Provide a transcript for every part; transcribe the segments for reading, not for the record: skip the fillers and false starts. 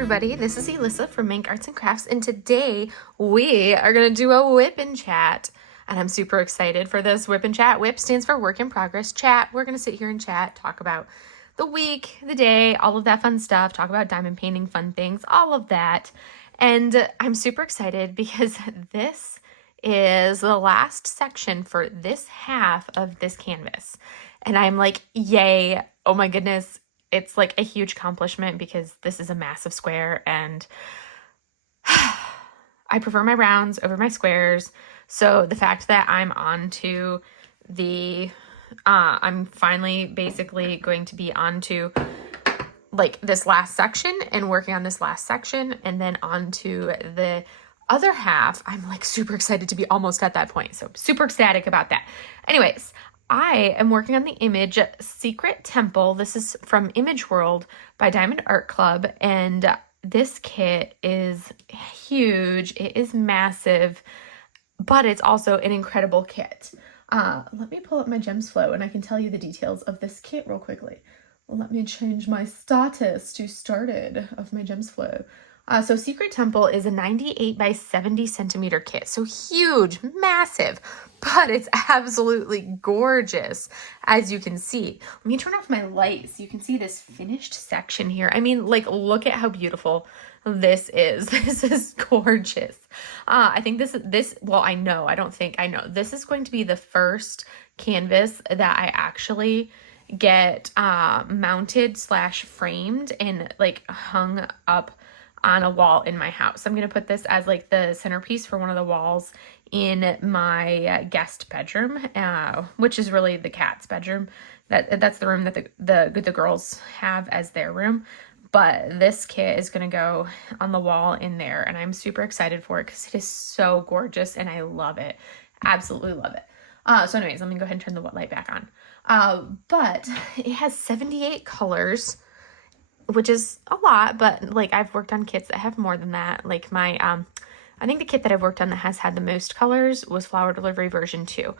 everybody, this is Elissa from Mank Arts and Crafts, and today we are going to do a WIP chat, and I'm super excited for this WIP chat. WIP stands for Work in Progress Chat. We're going to sit here and chat, talk about the week, the day, all of that fun stuff, talk about diamond painting, fun things, all of that, and I'm super excited because this is the last section for this half of this canvas, and I'm like, yay, oh my goodness. It's like a huge accomplishment because this is a massive square and I prefer my rounds over my squares. So the fact that I'm on to I'm finally basically going to be on to like this last section and working on this last section and then on to the other half. I'm like super excited to be almost at that point. So super ecstatic about that. Anyways, I am working on the image Secret Temple. This is from Image World by Diamond Art Club, and this kit is huge. It is massive, but it's also an incredible kit. Let me pull up my Gems Flow and I can tell you the details of this kit real quickly. Let me change my status to started of my Gems Flow. So Secret Temple is a 98 by 70 centimeter kit. So huge, massive, but it's absolutely gorgeous, as you can see. Let me turn off my light so you can see this finished section here. I mean, like, look at how beautiful this is. This is gorgeous. I think I know this is going to be the first canvas that I actually get mounted / framed and like hung up on a wall in my house. I'm going to put this as like the centerpiece for one of the walls in my guest bedroom, which is really the cat's bedroom. That's the room that the girls have as their room. But this kit is going to go on the wall in there, and I'm super excited for it because it is so gorgeous and I love it. Absolutely love it. So anyways, let me go ahead and turn the light back on. But it has 78 colors, which is a lot, but like I've worked on kits that have more than that. Like my, I think the kit that I've worked on that has had the most colors was Flower Delivery version 2.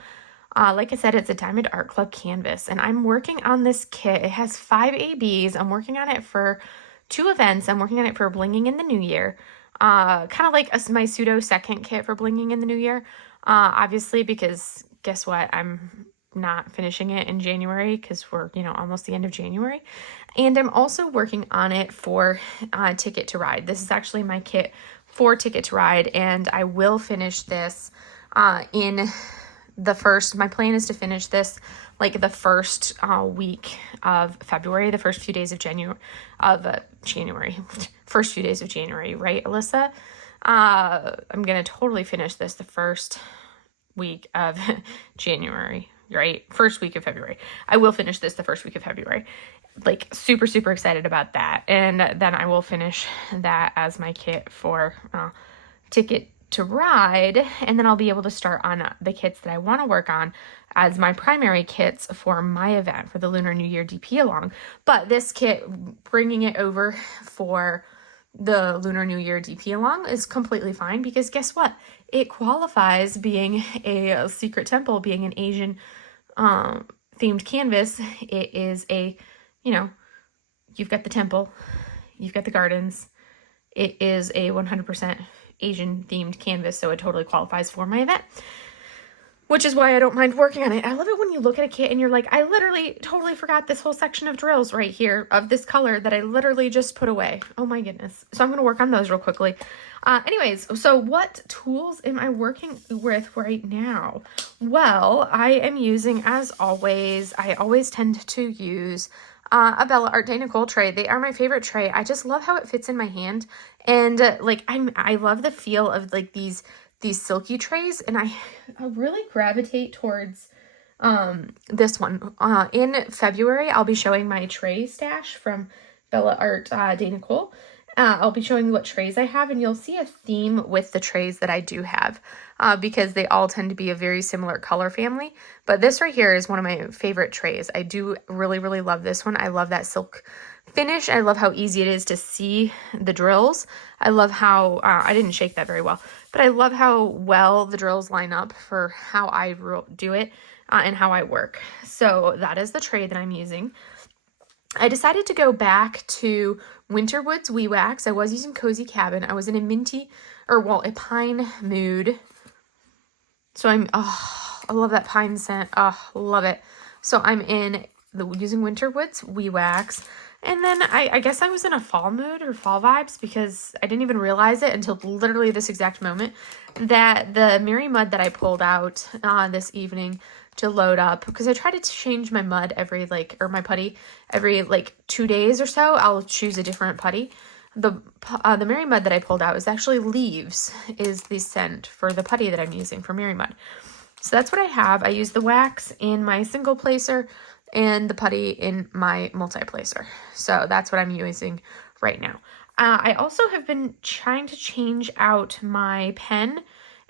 Like I said, it's a Diamond Art Club canvas, and I'm working on this kit. It has 5 ABs. I'm working on it for 2 events. I'm working on it for Blinging in the New Year. Kind of like my pseudo second kit for Blinging in the New Year. Obviously, because guess what? I'm not finishing it in January because we're, almost the end of January. And I'm also working on it for Ticket to Ride. This is actually my kit for Ticket to Ride, and I will finish this in my plan is to finish this like the first week of February, the first few days of January, first few days of January, right, Alyssa? I'm going to totally finish this the first week of January, right? First week of February. I will finish this the first week of February. Like super, super excited about that. And then I will finish that as my kit for Ticket to Ride. And then I'll be able to start on the kits that I want to work on as my primary kits for my event for the Lunar New Year DP along. But this kit, bringing it over for the Lunar New Year DP along is completely fine because guess what? It qualifies being a Secret Temple, being an Asian themed canvas. It is you've got the temple, you've got the gardens. It is a 100% Asian themed canvas, so it totally qualifies for my event, which is why I don't mind working on it. I love it when you look at a kit and you're like, I literally totally forgot this whole section of drills right here of this color that I literally just put away. Oh my goodness. So I'm going to work on those real quickly. Anyways, so what tools am I working with right now? Well, I am using, as always, I always tend to use a Bella Art de Nicole tray. They are my favorite tray. I just love how it fits in my hand. And I love the feel of like these silky trays, and I really gravitate towards this one. In February, I'll be showing my tray stash from Bella Art de Nicole. I'll be showing what trays I have, and you'll see a theme with the trays that I do have because they all tend to be a very similar color family. But this right here is one of my favorite trays. I do really, really love this one. I love that silk finish. I love how easy it is to see the drills. I love how, I didn't shake that very well, but I love how well the drills line up for how I do it and how I work. So that is the tray that I'm using. I decided to go back to Winterwood's Wee Wax. I was using Cozy Cabin. I was in a minty, or well, a pine mood. So I love that pine scent. Oh, love it. So I'm using Winterwood's Wee Wax. And then I guess I was in a fall mood or fall vibes because I didn't even realize it until literally this exact moment that the Mary Mud that I pulled out this evening to load up, because I try to change my mud every my putty every 2 days or so. I'll choose a different putty. The Mary Mud that I pulled out is actually Leaves, is the scent for the putty that I'm using for Mary Mud. So that's what I have. I use the wax in my single placer and the putty in my multi-placer. So that's what I'm using right now. I also have been trying to change out my pen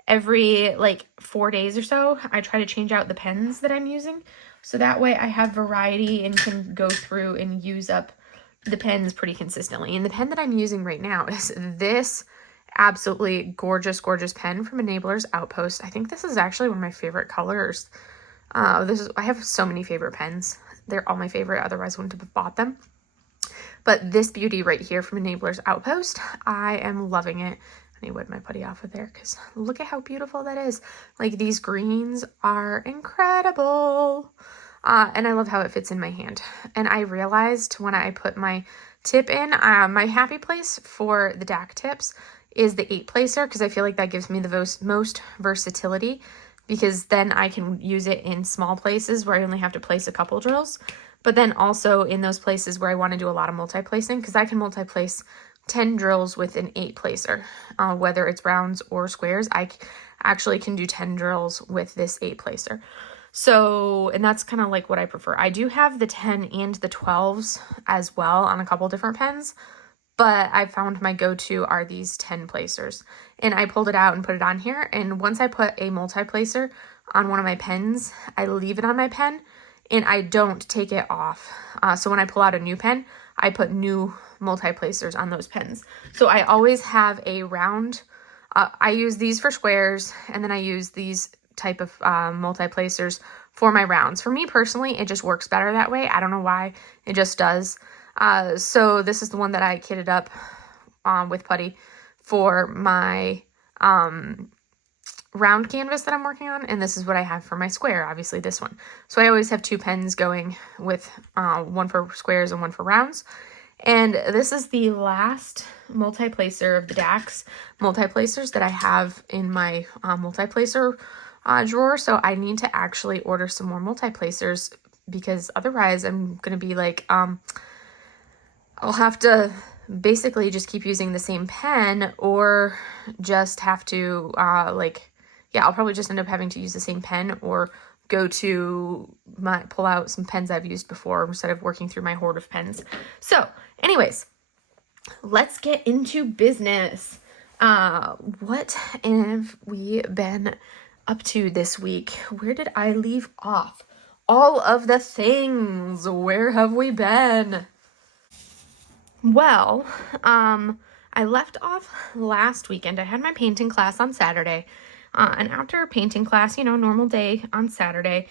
every 4 days or so. I try to change out the pens that I'm using. So that way I have variety and can go through and use up the pens pretty consistently. And the pen that I'm using right now is this absolutely gorgeous, gorgeous pen from Enabler's Outpost. I think this is actually one of my favorite colors. I have so many favorite pens. They're all my favorite, otherwise I wouldn't have bought them. But this beauty right here from Enabler's Outpost, I am loving it. I need to wipe my putty off of there because look at how beautiful that is. These greens are incredible. And I love how it fits in my hand. And I realized when I put my tip in, my happy place for the DAC tips is the 8 placer, because I feel like that gives me the most versatility, because then I can use it in small places where I only have to place a couple drills, but then also in those places where I want to do a lot of multi-placing, because I can multi-place 10 drills with an 8 placer, whether it's rounds or squares. I actually can do 10 drills with this 8 placer. So, and that's kind of what I prefer. I do have the 10 and the 12s as well on a couple different pens, but I found my go-to are these 10 placers. And I pulled it out and put it on here. And once I put a multi-placer on one of my pens, I leave it on my pen and I don't take it off. So when I pull out a new pen, I put new multi-placers on those pens. So I always have a round. I use these for squares, and then I use these type of multi-placers for my rounds. For me personally, it just works better that way. I don't know why, it just does. So this is the one that I kitted up with putty for my round canvas that I'm working on, and this is what I have for my square, obviously this one. So I always have 2 pens going with one for squares and one for rounds. And this is the last multi-placer of the DAX multi-placers that I have in my multi-placer drawer. So I need to actually order some more multi-placers, because otherwise I'm going to be I'll have to basically just keep using the same pen, or just have to I'll probably just end up having to use the same pen, or go to pull out some pens I've used before instead of working through my hoard of pens. So anyways, let's get into business. What have we been up to this week? Where did I leave off? All of the things. Where have we been? Well, I left off last weekend. I had my painting class on Saturday. And after painting class, normal day on Saturday,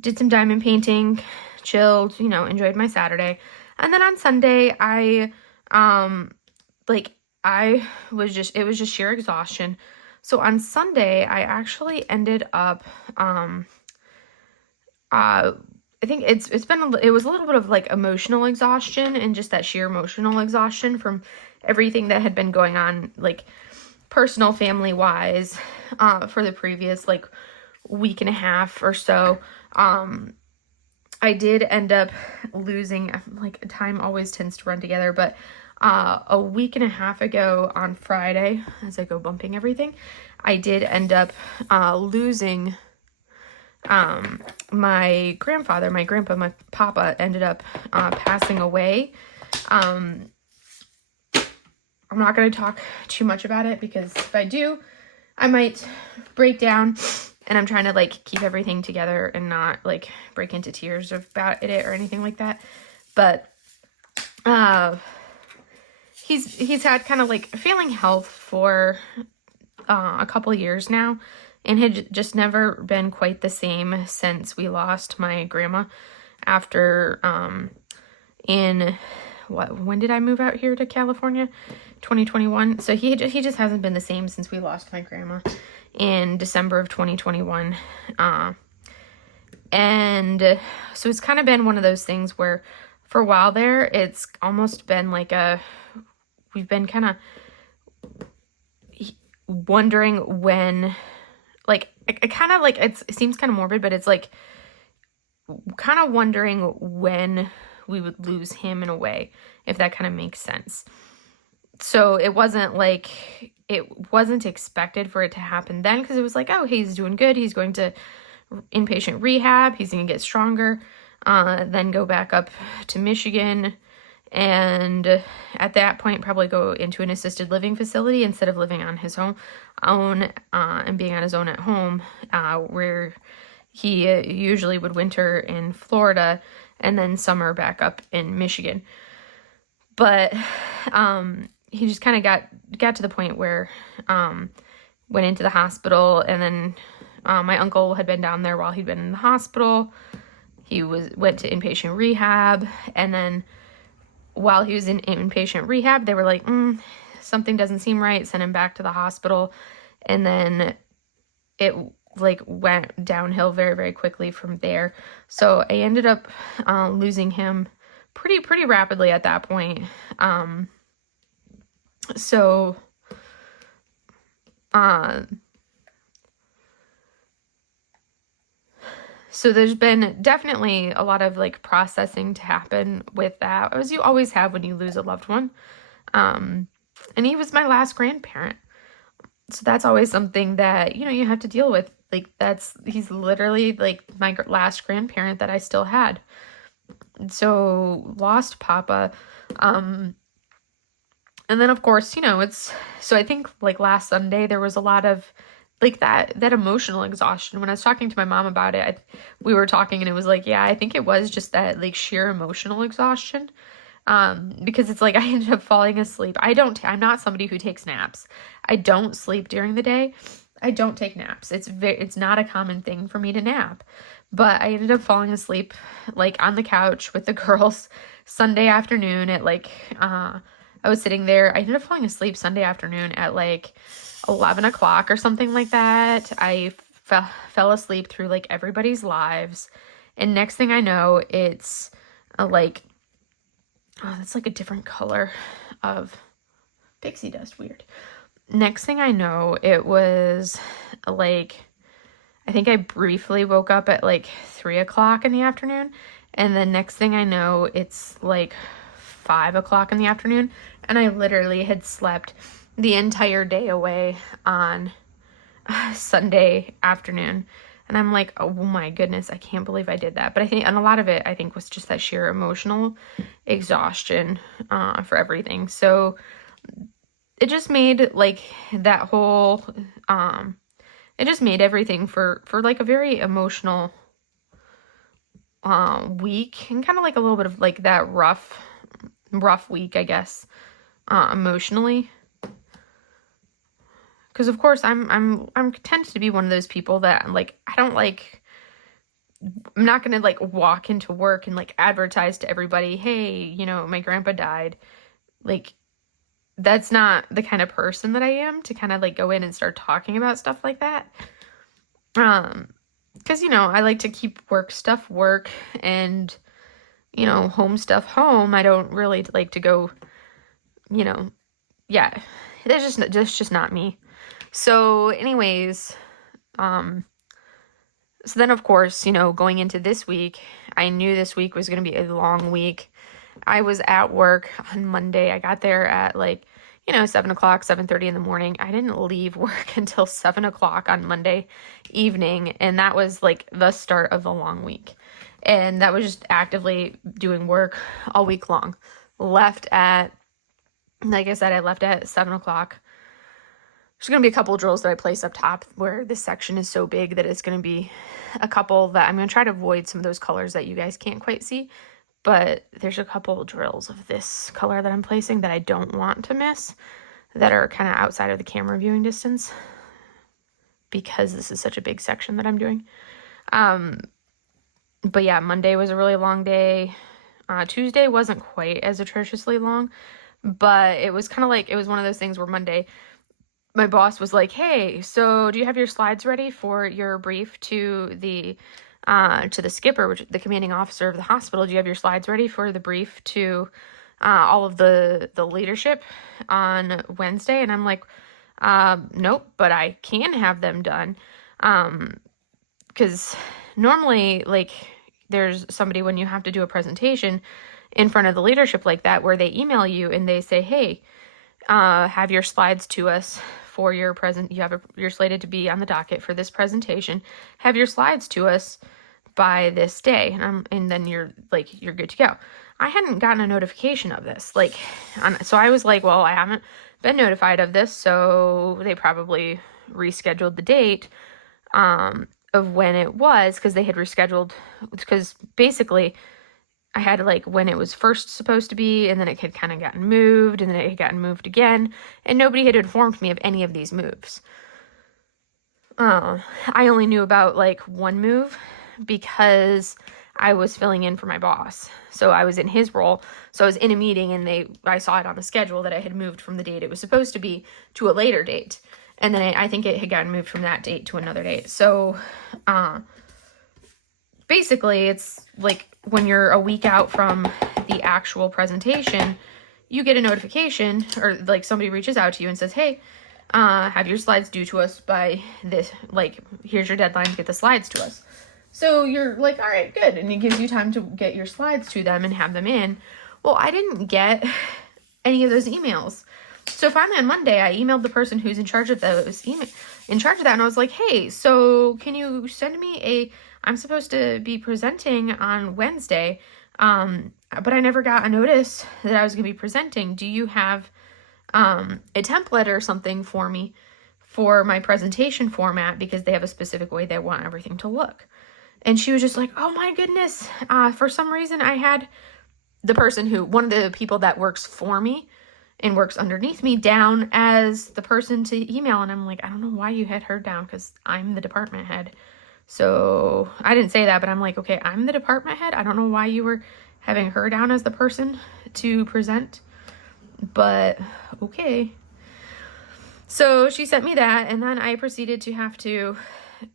did some diamond painting, chilled, enjoyed my Saturday. And then on Sunday, it was just sheer exhaustion. So on Sunday, I actually ended up, I think it was a little bit of emotional exhaustion, and just that sheer emotional exhaustion from everything that had been going on, personal, family wise, for the previous week and a half or so. I did end up losing, time always tends to run together, but a week and a half ago on Friday, as I go bumping everything, I did end up losing my grandfather, my grandpa, my papa ended up passing away. I'm not going to talk too much about it, because if I do, I might break down, and I'm trying to keep everything together and not break into tears about it or anything like that. But he's had kind of failing health for a couple years now, and had just never been quite the same since we lost my grandma after in when did I move out here to California? 2021. So he just hasn't been the same since we lost my grandma in December of 2021. And so it's kind of been one of those things where for a while there, it's almost been like we've been kind of wondering when, like, it kind of like, it seems kind of morbid, but it's like kind of wondering when we would lose him in a way, if that kind of makes sense. So it wasn't expected for it to happen then, because it was like, oh, he's doing good. He's going to inpatient rehab. He's going to get stronger, then go back up to Michigan. And at that point, probably go into an assisted living facility instead of living on his own and being on his own at home, where he usually would winter in Florida and then summer back up in Michigan. But he just kind of got to the point where went into the hospital, and then my uncle had been down there while he'd been in the hospital. He went to inpatient rehab, and then while he was in inpatient rehab, they were like, something doesn't seem right, send him back to the hospital. And then it like went downhill very, very quickly from there. So I ended up losing him pretty rapidly at that point. So there's been definitely a lot of like processing to happen with that, as you always have when you lose a loved one. And he was my last grandparent. So that's always something that, you have to deal with. Like he's literally like my last grandparent that I still had. So lost Papa. And then of course, so I think like last Sunday there was a lot of like that emotional exhaustion. When I was talking to my mom about it, we were talking and it was like, yeah, I think it was just that like sheer emotional exhaustion. Because it's like I ended up falling asleep. I'm not somebody who takes naps. I don't sleep during the day. I don't take naps. It's not a common thing for me to nap. But I ended up falling asleep like on the couch with the girls Sunday afternoon at like I was sitting there. I ended up falling asleep Sunday afternoon at like 11 o'clock or something like that. I fell asleep through like everybody's lives. And next thing I know, it's that's like a different color of pixie dust. Weird. Next thing I know, it was like, I think I briefly woke up at like 3 o'clock in the afternoon. And then next thing I know, it's like 5 o'clock in the afternoon. And I literally had slept the entire day away on Sunday afternoon. And I'm like, oh my goodness, I can't believe I did that. But I think, and a lot of it, I think, was just that sheer emotional exhaustion for everything. So it just made like that whole, it just made everything for like a very emotional week, and kind of like a little bit of like that rough week, I guess, emotionally. Because of course I'm tend to be one of those people that like, I'm not gonna like walk into work and like advertise to everybody, hey, my grandpa died. Like, that's not the kind of person that I am to kind of like go in and start talking about stuff like that. Because I like to keep work stuff work, and home stuff home. I don't really like to go, yeah, that's just not me. So anyways, so then of course, going into this week, I knew this week was going to be a long week. I was at work on Monday. I got there at like, 7 o'clock, 7:30 in the morning. I didn't leave work until 7 o'clock on Monday evening. And that was like the start of the long week. And that was just actively doing work all week long. Like I said, I left at 7 o'clock. There's going to be a couple of drills that I place up top where this section is so big that it's going to be a couple that I'm going to try to avoid some of those colors that you guys can't quite see. But there's a couple of drills of this color that I'm placing that I don't want to miss, that are kind of outside of the camera viewing distance, because this is such a big section that I'm doing. But yeah, Monday was a really long day. Tuesday wasn't quite as atrociously long, but it was kind of like, it was one of those things where Monday, my boss was like, hey, so do you have your slides ready for your brief to the skipper, which the commanding officer of the hospital? Do you have your slides ready for the brief to all of the leadership on Wednesday? And I'm like, nope, but I can have them done. Because normally, like, there's somebody when you have to do a presentation in front of the leadership like that, where they email you and they say, hey, have your slides to us for your you're slated to be on the docket for this presentation. Have your slides to us by this day. And then you're good to go. I hadn't gotten a notification of this. So I was like, well, I haven't been notified of this. So they probably rescheduled the date, of when it was, because they had rescheduled, because basically I had when it was first supposed to be, and then it had kind of gotten moved, and then it had gotten moved again, and nobody had informed me of any of these moves. I only knew about one move because I was filling in for my boss. So I was in his role. So I was in a meeting, and I saw it on the schedule that I had moved from the date it was supposed to be to a later date. And then I think it had gotten moved from that date to another date. So, basically, it's when you're a week out from the actual presentation, you get a notification, or somebody reaches out to you and says, hey, have your slides due to us by this, here's your deadline to get the slides to us. So you're like, all right, good. And it gives you time to get your slides to them and have them in. Well, I didn't get any of those emails. So finally on Monday, I emailed the person who's in charge of that, and I was like, hey, so can you send me I'm supposed to be presenting on Wednesday, but I never got a notice that I was going to be presenting. Do you have a template or something for me for my presentation format? Because they have a specific way they want everything to look. And she was just like, oh my goodness, for some reason I had the person one of the people that works for me and works underneath me down as the person to email. And I'm like, I don't know why you had her down, because I'm the department head. So I didn't say that, but I'm like, okay, I'm the department head. I don't know why you were having her down as the person to present, but okay. So she sent me that, and then I proceeded to have to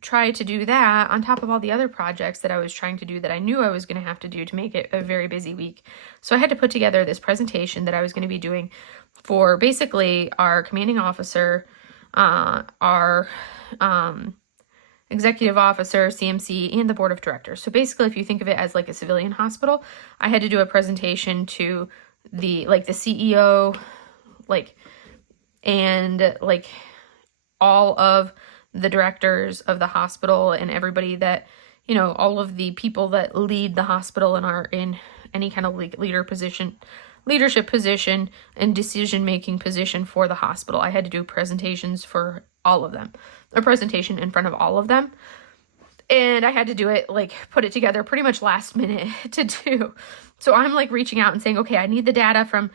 try to do that on top of all the other projects that I was trying to do that I knew I was going to have to do to make it a very busy week. So I had to put together this presentation that I was going to be doing for basically our commanding officer, our executive officer, CMC, and the board of directors. So basically, if you think of it as a civilian hospital, I had to do a presentation to the CEO, and all of the directors of the hospital and everybody that, all of the people that lead the hospital and are in any kind of leadership position and decision-making position for the hospital. I had to do presentations for all of them, a presentation in front of all of them. And I had to do it, put it together pretty much last minute to do. So I'm reaching out and saying, okay, I need the data from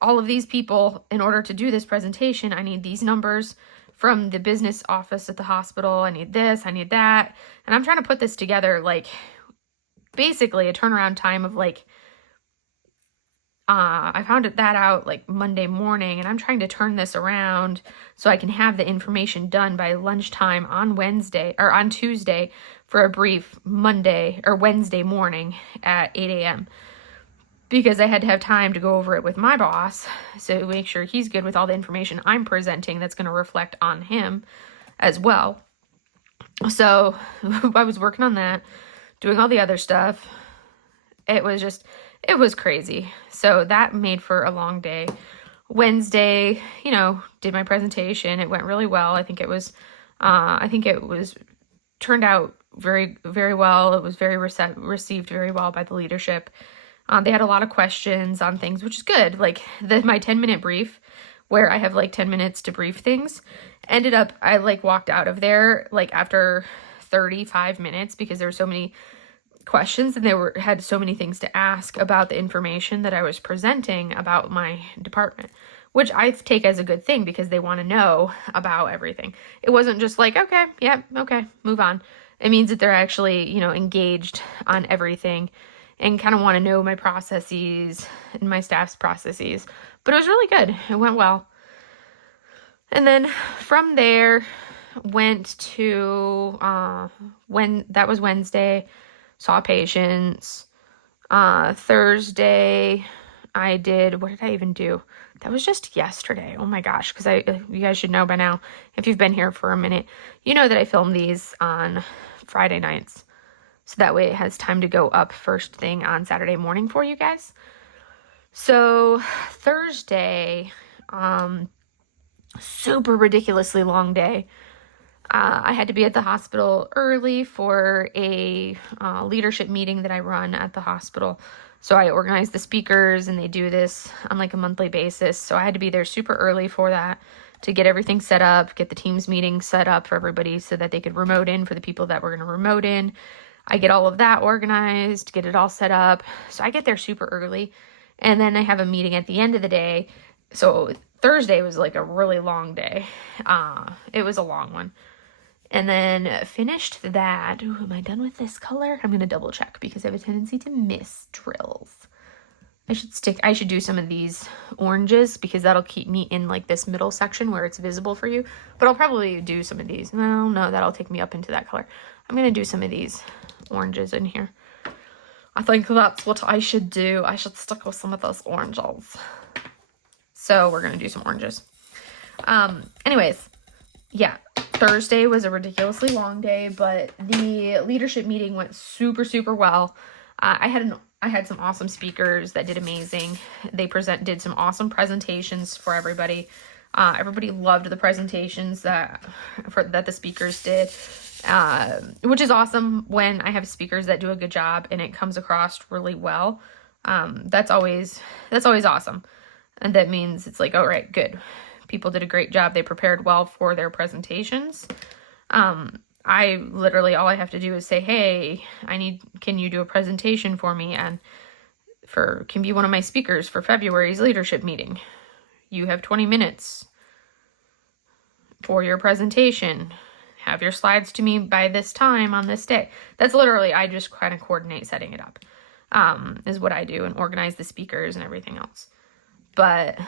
all of these people in order to do this presentation. I need these numbers from the business office at the hospital. I need this, I need that. And I'm trying to put this together, basically a turnaround time of I found that out Monday morning, and I'm trying to turn this around so I can have the information done by lunchtime on Wednesday or on Tuesday for a brief Monday or Wednesday morning at 8 a.m. Because I had to have time to go over it with my boss, so make sure he's good with all the information I'm presenting that's going to reflect on him as well. So I was working on that, doing all the other stuff. It was crazy. So that made for a long day. Wednesday, did my presentation. It went really well. I think it was turned out very, very well. It was very received very well by the leadership. They had a lot of questions on things, which is good. My 10-minute brief, where I have 10 minutes to brief things, ended up, I walked out of there after 35 minutes because there were so many questions and had so many things to ask about the information that I was presenting about my department, which I take as a good thing because they want to know about everything. It wasn't just okay, yep, okay, move on. It means that they're actually, engaged on everything and kind of want to know my processes and my staff's processes. But it was really good. It went well. And then from there, went to, when that was Wednesday, saw patients. Thursday, I did, what did I even do? That was just yesterday. Oh my gosh, because you guys should know by now, if you've been here for a minute, you know that I film these on Friday nights. So that way it has time to go up first thing on Saturday morning for you guys. So Thursday, super ridiculously long day. I had to be at the hospital early for a leadership meeting that I run at the hospital. So I organize the speakers, and they do this on like a monthly basis. So I had to be there super early for that to get everything set up, get the Teams meeting set up for everybody so that they could remote in for the people that were going to remote in. I get all of that organized, get it all set up. So I get there super early, and then I have a meeting at the end of the day. So Thursday was like a really long day. It was a long one. And then finished that. Ooh, am I done with this color? I'm going to double check because I have a tendency to miss drills. I should do some of these oranges because that'll keep me in like this middle section where it's visible for you. But I'll probably do some of these. No, that'll take me up into that color. I'm going to do some of these oranges in here. I think that's what I should do. I should stick with some of those oranges. So we're going to do some oranges. Anyways, yeah, Thursday was a ridiculously long day, but the leadership meeting went super, super well. I had some awesome speakers that did amazing. They did some awesome presentations for everybody. Everybody loved the presentations that the speakers did, which is awesome when I have speakers that do a good job and it comes across really well. That's always awesome. And that means it's like, all right, good. People did a great job. They prepared well for their presentations. I literally, all I have to do is say, hey, can you do a presentation for me? And can be one of my speakers for February's leadership meeting. You have 20 minutes for your presentation. Have your slides to me by this time on this day. That's literally, I just kind of coordinate setting it up, is what I do, and organize the speakers and everything else. But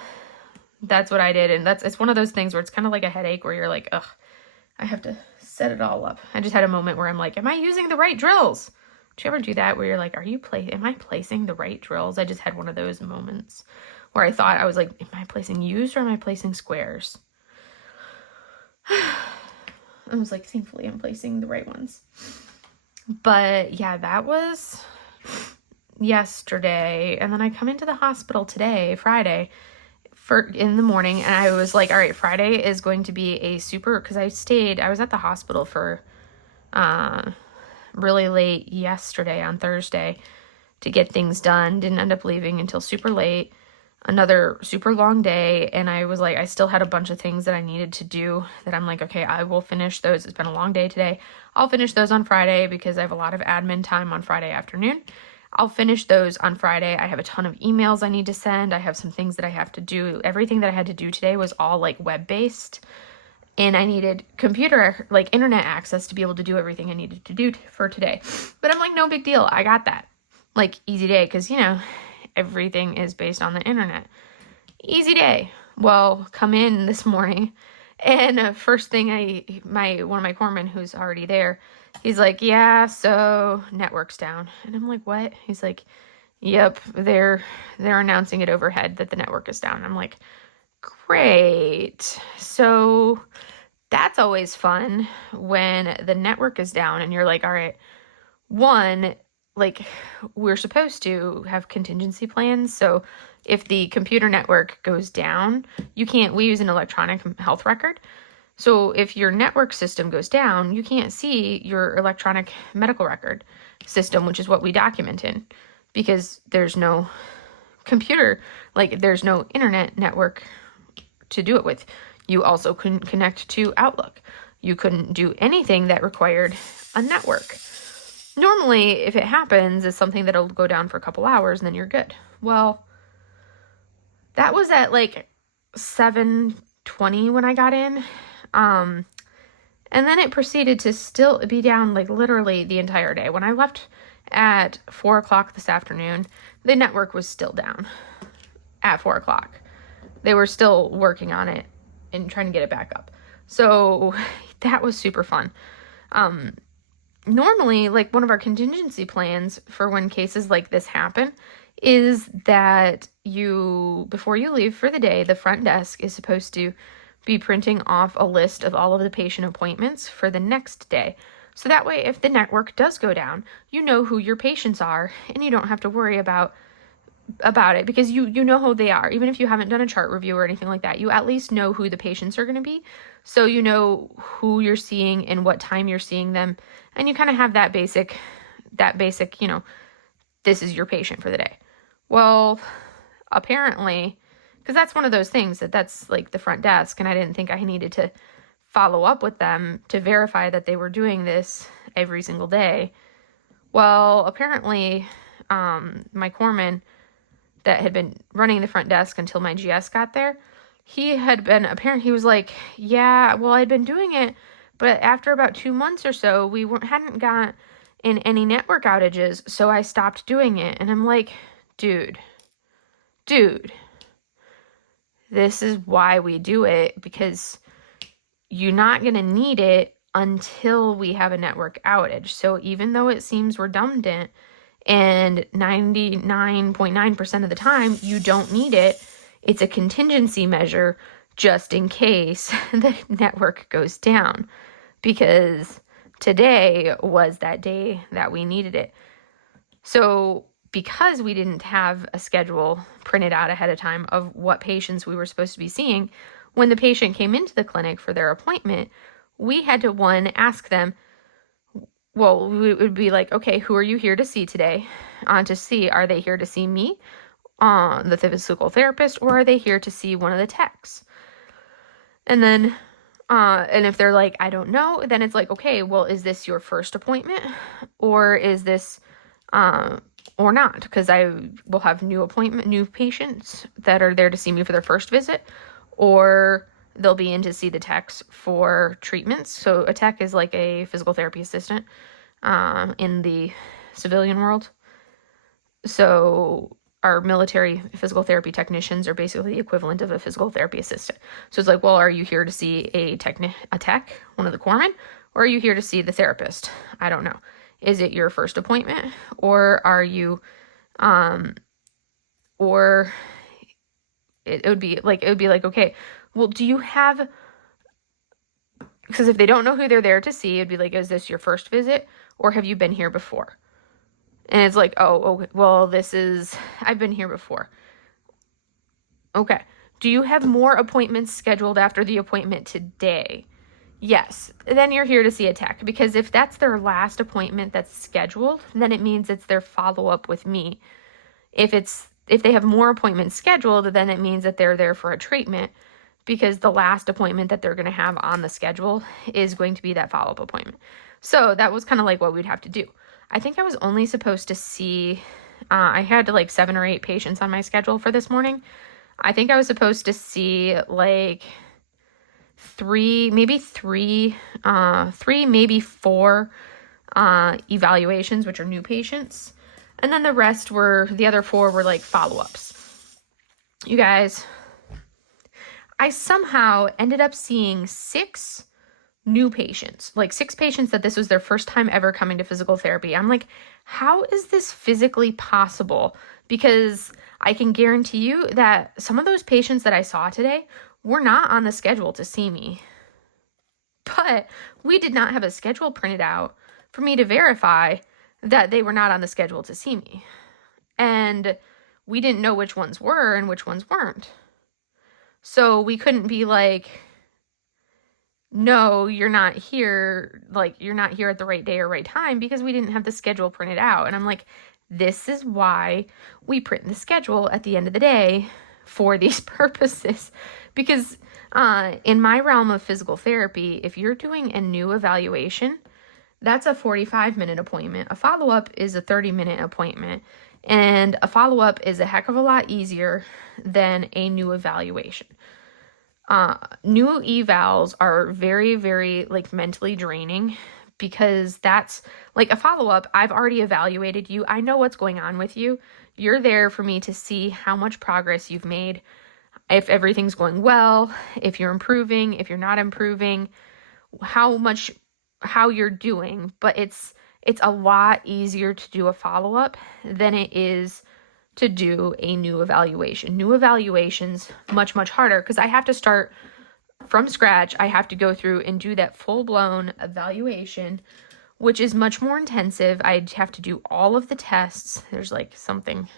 that's what I did. And it's one of those things where it's kind of like a headache where you're like, ugh, I have to set it all up. I just had a moment where I'm like, am I using the right drills? Do you ever do that where you're like, am I placing the right drills? I just had one of those moments where I was like, am I placing U's or am I placing squares? I was like, thankfully I'm placing the right ones. But yeah, that was yesterday. And then I come into the hospital today, Friday, in the morning, and I was like, all right, Friday is going to be because I was at the hospital for really late yesterday on Thursday to get things done. Didn't end up leaving until super late. Another super long day, and I was like, I still had a bunch of things that I needed to do that I'm like, okay, I will finish those. It's been a long day today. I'll finish those on Friday because I have a lot of admin time on Friday afternoon. I'll finish those on Friday. I have a ton of emails I need to send. I have some things that I have to do. Everything that I had to do today was all like web-based, and I needed internet access to be able to do everything I needed to do for today. But I'm like, no big deal. I got that. Like, easy day, because, everything is based on the internet. Easy day. Well, come in this morning, and first thing one of my corpsmen who's already there, he's like, yeah, so network's down. And I'm like, what? He's like, yep, they're announcing it overhead that the network is down. I'm like, great. So that's always fun when the network is down and you're like, all right, one, like, we're supposed to have contingency plans. So if the computer network goes down, we use an electronic health record. So if your network system goes down, you can't see your electronic medical record system, which is what we document in, because there's no computer, there's no internet network to do it with. You also couldn't connect to Outlook. You couldn't do anything that required a network. Normally, if it happens, it's something that'll go down for a couple hours and then you're good. Well, that was at 7:20 when I got in. And then it proceeded to still be down literally the entire day. When I left at 4 o'clock this afternoon, the network was still down at 4 o'clock. They were still working on it and trying to get it back up. So that was super fun. Normally, like, one of our contingency plans for when cases like this happen is that before you leave for the day, the front desk is supposed to be printing off a list of all of the patient appointments for the next day. So that way, if the network does go down, you know who your patients are and you don't have to worry about it, because you know who they are. Even if you haven't done a chart review or anything like that, you at least know who the patients are going to be. So you know who you're seeing and what time you're seeing them. And you kind of have that basic, this is your patient for the day. Well, apparently, because that's one of those things that's like the front desk, and I didn't think I needed to follow up with them to verify that they were doing this every single day. Well, apparently, my corpsman that had been running the front desk until my GS got there, he was like, yeah, well, I'd been doing it, but after about 2 months or so, we hadn't got in any network outages, so I stopped doing it. And I'm like, dude, this is why we do it, because you're not going to need it until we have a network outage. So even though it seems redundant, and 99.9% of the time you don't need it, it's a contingency measure just in case the network goes down, because today was that day that we needed it. So because we didn't have a schedule printed out ahead of time of what patients we were supposed to be seeing, when the patient came into the clinic for their appointment, we had to, ask them, well, we would be like, okay, who are you here to see today? Are they here to see me, the physical therapist, or are they here to see one of the techs? And then, and if they're like, I don't know, then it's like, okay, well, is this your first appointment, or is this, or not? Because I will have new patients that are there to see me for their first visit, or they'll be in to see the techs for treatments. So a tech is like a physical therapy assistant in the civilian world. So our military physical therapy technicians are basically the equivalent of a physical therapy assistant. So it's like, well, are you here to see a tech, one of the corpsmen, or are you here to see the therapist? I don't know. Is it your first appointment, or are you, or it would be like, okay, well, do you have, because if they don't know who they're there to see, it'd be like, is this your first visit, or have you been here before? And it's like, oh, well, I've been here before. Okay. Do you have more appointments scheduled after the appointment today? Yes. Then you're here to see a tech, because if that's their last appointment that's scheduled, then it means it's their follow-up with me. If they have more appointments scheduled, then it means that they're there for a treatment, because the last appointment that they're going to have on the schedule is going to be that follow-up appointment. So that was kind of like what we'd have to do. I think I was only supposed to see, I had like 7 or 8 patients on my schedule for this morning. I think I was supposed to see like 3, maybe 4 evaluations, which are new patients. And then the other 4 were like follow-ups. You guys, I somehow ended up seeing 6 new patients, like 6 patients that this was their first time ever coming to physical therapy. I'm like, how is this physically possible? Because I can guarantee you that some of those patients that I saw today were not on the schedule to see me. But we did not have a schedule printed out for me to verify that they were not on the schedule to see me. And we didn't know which ones were and which ones weren't. So we couldn't be like, no, you're not here, like, you're not here at the right day or right time, because we didn't have the schedule printed out. And I'm like, this is why we print the schedule at the end of the day for these purposes. Because in my realm of physical therapy, if you're doing a new evaluation, that's a 45-minute appointment. A follow-up is a 30-minute appointment. And a follow-up is a heck of a lot easier than a new evaluation. New evals are very, very like mentally draining, because that's like a follow-up. I've already evaluated you. I know what's going on with you. You're there for me to see how much progress you've made, if everything's going well, if you're improving, if you're not improving, how you're doing. But it's a lot easier to do a follow-up than it is to do a new evaluation. New evaluation's much, much harder because I have to start from scratch. I have to go through and do that full-blown evaluation, which is much more intensive. I have to do all of the tests. There's like something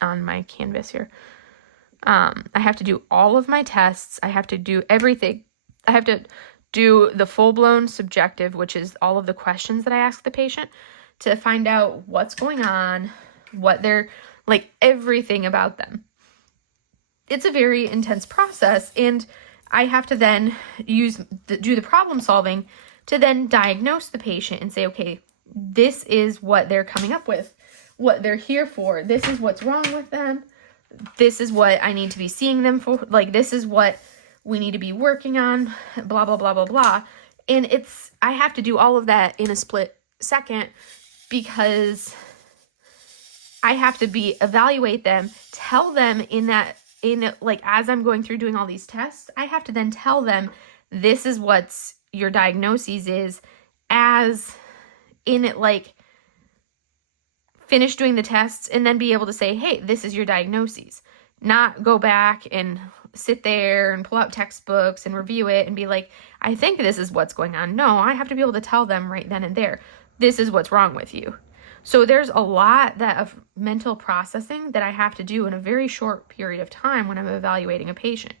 on my canvas here. I have to do all of my tests. I have to do everything. I have to do the full-blown subjective, which is all of the questions that I ask the patient to find out what's going on, what they're like, everything about them. It's a very intense process, and I have to then do the problem solving to then diagnose the patient and say, okay, this is what they're coming up with, what they're here for. This is what's wrong with them. This is what I need to be seeing them for. Like, this is what we need to be working on, blah, blah, blah, blah, blah. And I have to do all of that in a split second because I have to evaluate them, tell them as I'm going through doing all these tests, I have to then tell them, this is what's your diagnosis is, as in it, like, finish doing the tests and then be able to say, hey, this is your diagnosis. Not go back and sit there and pull out textbooks and review it and be like, I think this is what's going on. No, I have to be able to tell them right then and there, this is what's wrong with you. So there's a lot of mental processing that I have to do in a very short period of time when I'm evaluating a patient.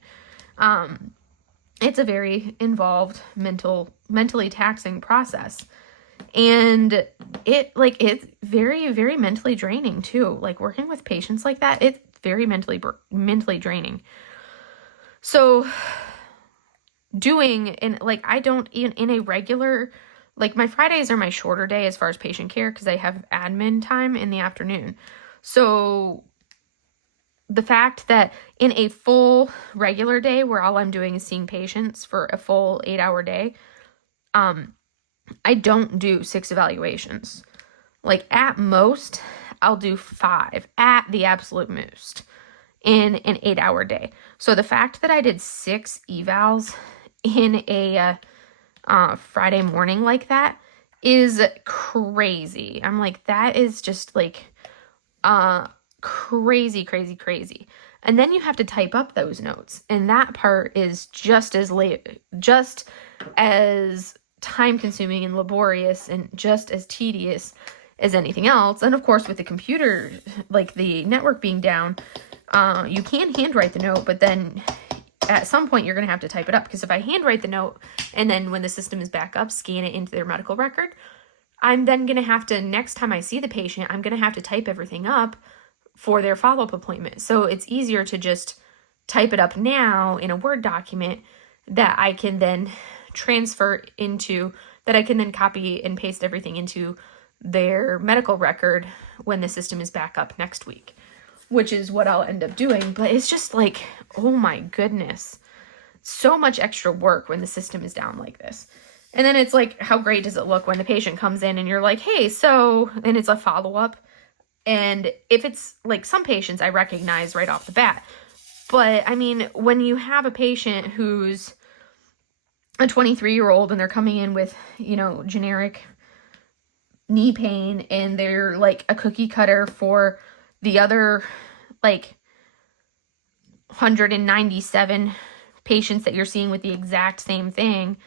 It's a very involved, mentally taxing process. And it's very, very mentally draining too. Like, working with patients like that, it's very mentally draining. So I don't in a regular, like, my Fridays are my shorter day as far as patient care because I have admin time in the afternoon. So the fact that in a full regular day where all I'm doing is seeing patients for a full 8-hour day, I don't do 6 evaluations. Like, at most, I'll do 5 at the absolute most in an 8-hour day. So the fact that I did 6 evals in a Friday morning like that is crazy. I'm like, that is just like crazy, crazy, crazy. And then you have to type up those notes, and that part is just as time consuming and laborious and just as tedious as anything else. And of course, with the computer, like the network being down, you can handwrite the note, but then at some point you're going to have to type it up, because if I handwrite the note and then when the system is back up, scan it into their medical record, I'm then going to have to, next time I see the patient, I'm going to have to type everything up for their follow-up appointment. So it's easier to just type it up now in a Word document that I can then transfer into, that I can then copy and paste everything into their medical record when the system is back up next week, which is what I'll end up doing. But it's just like, oh my goodness, so much extra work when the system is down like this. And then it's like, how great does it look when the patient comes in and you're like, hey, so, and it's a follow-up. And if it's like some patients I recognize right off the bat, but I mean, when you have a patient who's a 23-year-old and they're coming in with, generic knee pain, and they're like a cookie cutter for the other like 197 patients that you're seeing with the exact same thing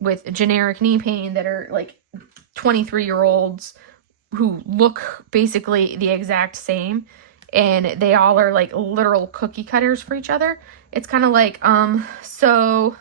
with generic knee pain that are like 23-year-olds who look basically the exact same, and they all are like literal cookie cutters for each other. It's kind of like, so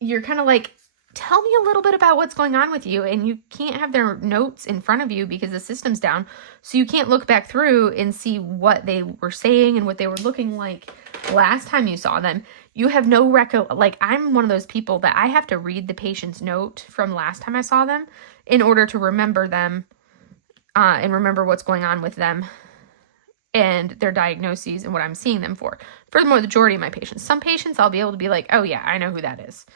you're kind of like, tell me a little bit about what's going on with you. And you can't have their notes in front of you because the system's down. So you can't look back through and see what they were saying and what they were looking like last time you saw them. You have no like, I'm one of those people that I have to read the patient's note from last time I saw them in order to remember them, and remember what's going on with them and their diagnoses and what I'm seeing them for the majority of my patients. Some patients I'll be able to be like, oh yeah, I know who that is.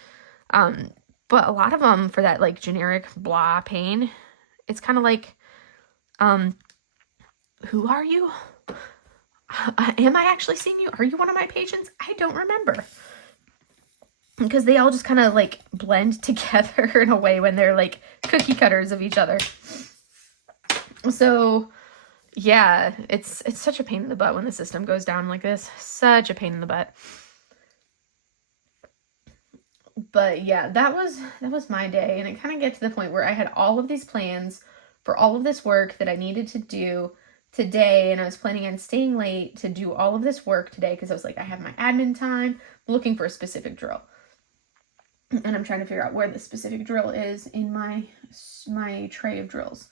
But a lot of them for that like generic blah pain, it's kind of like, who are you? Am I actually seeing you? Are you one of my patients? I don't remember. Because they all just kind of like blend together in a way when they're like cookie cutters of each other. So yeah, it's such a pain in the butt when the system goes down like this. Such a pain in the butt. But yeah, that was my day, and it kind of gets to the point where I had all of these plans for all of this work that I needed to do today, and I was planning on staying late to do all of this work today because I was like, I have my admin time, I'm looking for a specific drill. And I'm trying to figure out where the specific drill is in my tray of drills,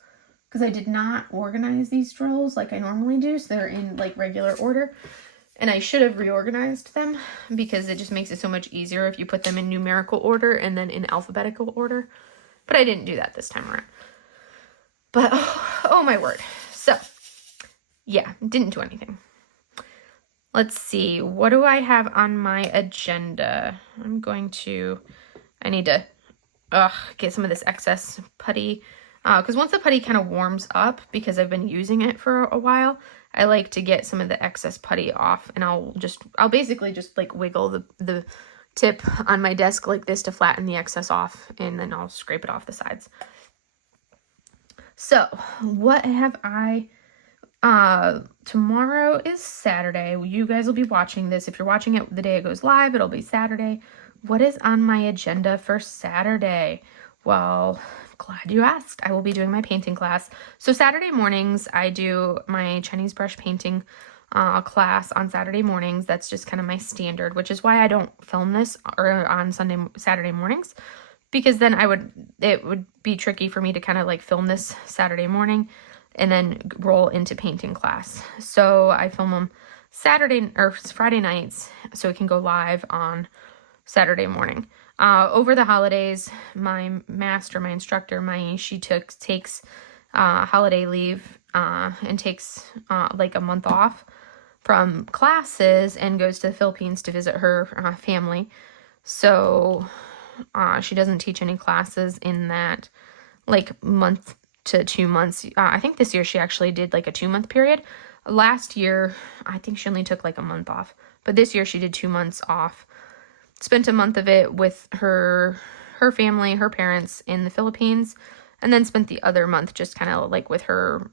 because I did not organize these drills like I normally do, so they're in like regular order. And I should have reorganized them because it just makes it so much easier if you put them in numerical order and then in alphabetical order. But I didn't do that this time around. But, oh my word. So, yeah, didn't do anything. Let's see. What do I have on my agenda? I need to get some of this excess putty. Because once the putty kind of warms up, because I've been using it for a while, I like to get some of the excess putty off, and I'll basically just like wiggle the tip on my desk like this to flatten the excess off, and then I'll scrape it off the sides. So what have I, tomorrow is Saturday. You guys will be watching this. If you're watching it the day it goes live, it'll be Saturday. What is on my agenda for Saturday? Well, glad you asked. I will be doing my painting class. So Saturday mornings, I do my Chinese brush painting class on Saturday mornings. That's just kind of my standard, which is why I don't film this on Saturday mornings, because then it would be tricky for me to kind of like film this Saturday morning and then roll into painting class. So I film them Saturday or Friday nights so it can go live on Saturday morning. Over the holidays, my instructor, she takes holiday leave and takes like a month off from classes and goes to the Philippines to visit her family. So she doesn't teach any classes in that like month to 2 months. I think this year she actually did like a 2-month period. Last year, I think she only took like a month off, but this year she did 2 months off. Spent a month of it with her family, her parents in the Philippines, and then spent the other month just kind of like with her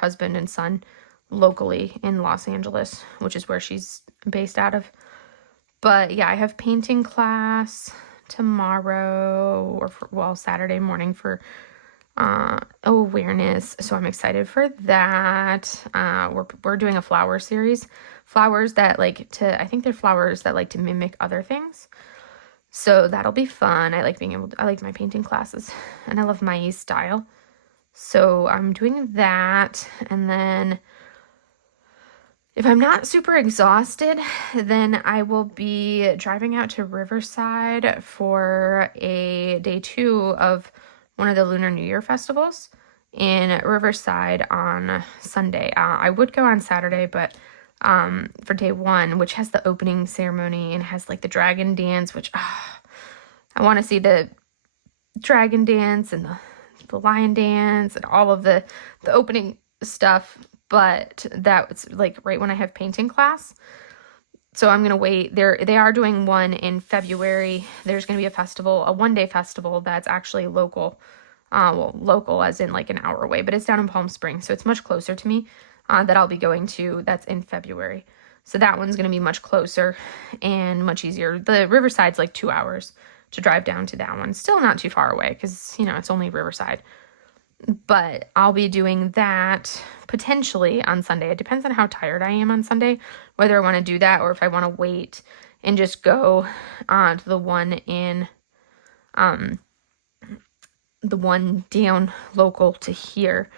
husband and son locally in Los Angeles, which is where she's based out of. But yeah, I have painting class tomorrow, Saturday morning for awareness. So I'm excited for that. We're doing a flower series. Flowers that I think they're flowers that like to mimic other things. So that'll be fun. I like my painting classes, and I love my style. So I'm doing that. And then if I'm not super exhausted, then I will be driving out to Riverside for a day 2 of one of the Lunar New Year festivals in Riverside on Sunday. I would go on Saturday, but for day 1, which has the opening ceremony and has like the dragon dance, which I want to see the dragon dance and the lion dance and all of the opening stuff, but that's like right when I have painting class. So I'm going to wait. They are doing one in February. There's going to be a festival, a 1-day festival that's actually local. Local as in like an hour away, but it's down in Palm Springs, so it's much closer to me. That I'll be going to. That's in February. So that one's going to be much closer and much easier. The Riverside's like 2 hours to drive down to that one. Still not too far away because, it's only Riverside. But I'll be doing that potentially on Sunday. It depends on how tired I am on Sunday, whether I want to do that or if I want to wait and just go to the one in, the one down local to here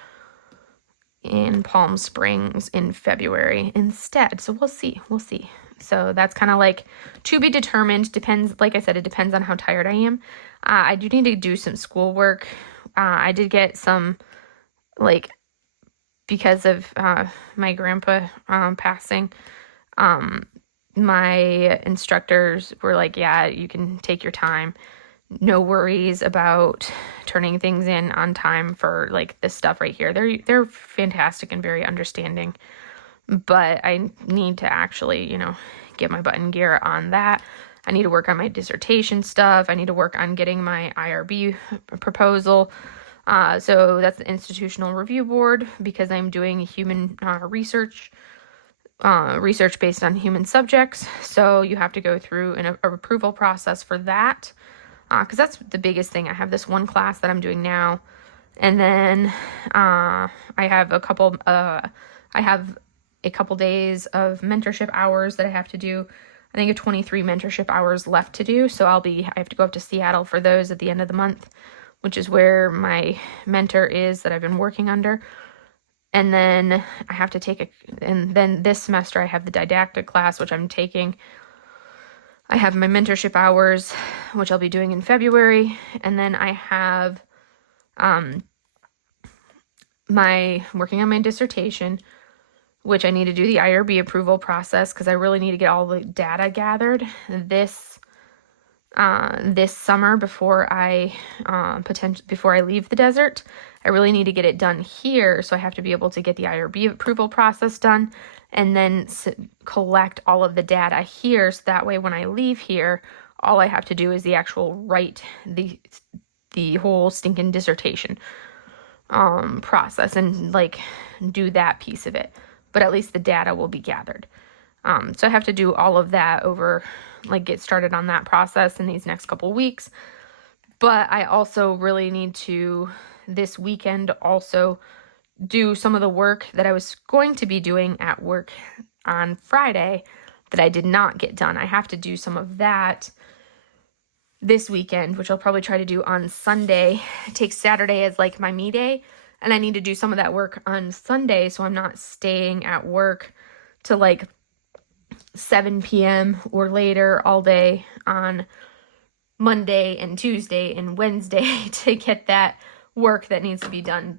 in Palm Springs in February instead. So we'll see. So that's kind of like to be determined. Depends. Like I said, it depends on how tired I am. I do need to do some schoolwork. I did get some, because of my grandpa passing, my instructors were like, yeah, you can take your time no worries about turning things in on time for like this stuff right here. They're fantastic and very understanding, but I need to actually, get my butt in gear on that. I need to work on my dissertation stuff. I need to work on getting my IRB proposal. So that's the Institutional Review Board, because I'm doing human research based on human subjects. So you have to go through an approval process for that, because that's the biggest thing. I have this one class that I'm doing now, and then I have a couple days of mentorship hours that I have to do. I think 23 mentorship hours left to do. So I have to go up to Seattle for those at the end of the month, which is where my mentor is that I've been working under. And then I have to and then this semester I have the didactic class, which I'm taking. I have my mentorship hours, which I'll be doing in February. And then I have my working on my dissertation, which I need to do the IRB approval process, because I really need to get all the data gathered this summer before I leave the desert. I really need to get it done here, so I have to be able to get the IRB approval process done, and then collect all of the data here, so that way when I leave here, all I have to do is the actual write the whole stinking dissertation process and like do that piece of it. But at least the data will be gathered. So I have to do all of that get started on that process in these next couple weeks. But I also really need to, this weekend, also do some of the work that I was going to be doing at work on Friday that I did not get done. I have to do some of that this weekend, which I'll probably try to do on Sunday. I take Saturday as like my me day, and I need to do some of that work on Sunday, so I'm not staying at work till like 7 p.m. or later all day on Monday and Tuesday and Wednesday to get that work that needs to be done.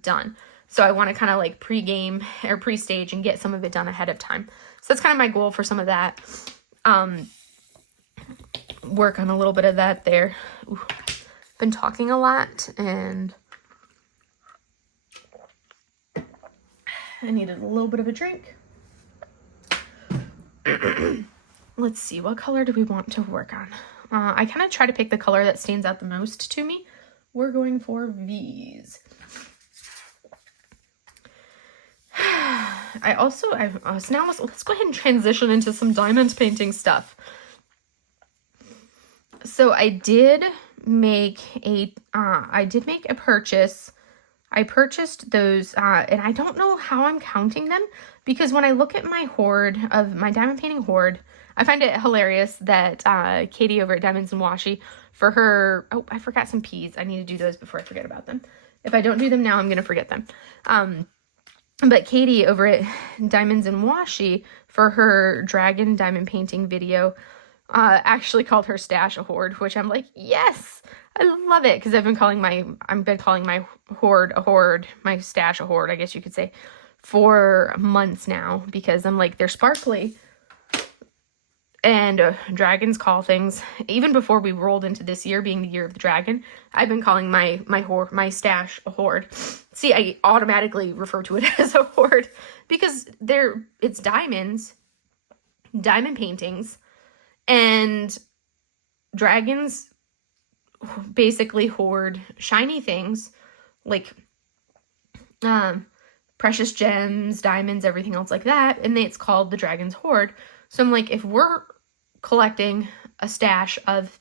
So I want to kind of like pre-game or pre-stage and get some of it done ahead of time. So that's kind of my goal for some of that. Work on a little bit of that there. Ooh, been talking a lot, and I needed a little bit of a drink. Let's see, what color do we want to work on? I kind of try to pick the color that stands out the most to me. We're going for V's. So now let's go ahead and transition into some diamond painting stuff. So I did make a purchase. I purchased those, and I don't know how I'm counting them, because when I look at my diamond painting hoard, I find it hilarious that Katie over at Diamonds and Washi, for her, I forgot some P's. I need to do those before I forget about them. If I don't do them now, I'm going to forget them. But Katie over at Diamonds and Washi, for her dragon diamond painting video, actually called her stash a hoard, which I'm like, yes, I love it, because I've been calling my hoard a hoard, my stash a hoard, I guess you could say, for months now, because I'm like, they're sparkly, and dragons call things, even before we rolled into this year being the year of the dragon, I've been calling my stash a hoard. See, I automatically refer to it as a hoard, because it's diamonds, diamond paintings, and dragons basically hoard shiny things like precious gems, diamonds, everything else like that, and it's called the Dragon's Hoard. So I'm like, if we're collecting a stash of